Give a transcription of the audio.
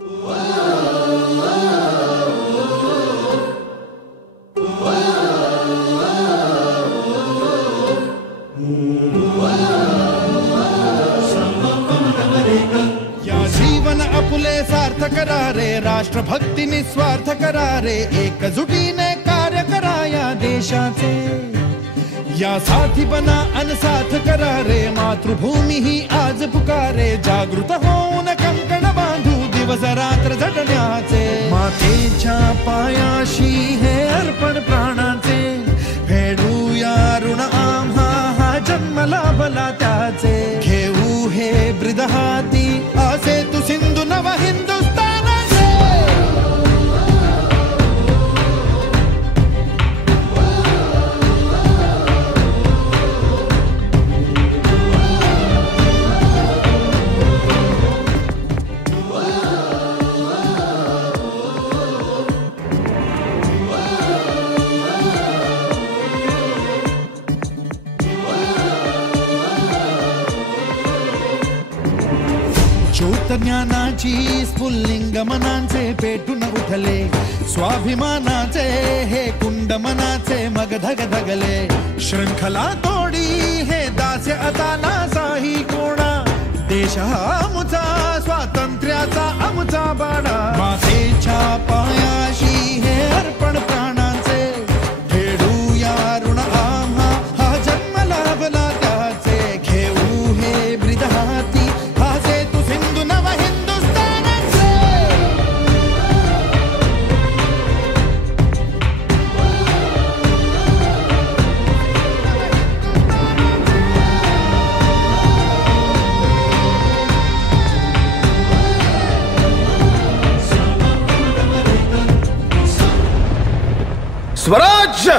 या जीवन आपुले सार्थ करा रे, राष्ट्रभक्ती निस्वार्थ करा रे, एकजुटीने कार्य करा या देशाचे। या साथी बना अनसाथ करा रे, मातृभूमी ही आज पुकारे, जागृत होऊन कंकण बांधू दिवस रात्र झटण्याचे। मातेच्या पायाशी हे अर्पण प्राणाचे, फेडूया ऋण आम्हा हा जन्म लाभला त्याचे। घेऊ हे ब्रीद हाती असे तू सिंधू नव हिंदुस्तानाचे। ज्योत ज्ञानाची स्फुल्लिंग मनांचे पेटून उठले, स्वाभिमानाचे हे कुंड मनाचे मग धगधगले। श्रृंखला तोडी हे दास्य आता नासाही कोणा, देश हा आमचा स्वातंत्र्याचा आमचा बाणा। मातेच्या पायाशी हे अर्पण प्राणांचे, फेडूया ऋण आम्हा हा जन्म लाभला त्याचे। घेऊ हे ब्रीद हाती हासे तू सिंधू नव हिंदुस्तानाचे। स्वराज्य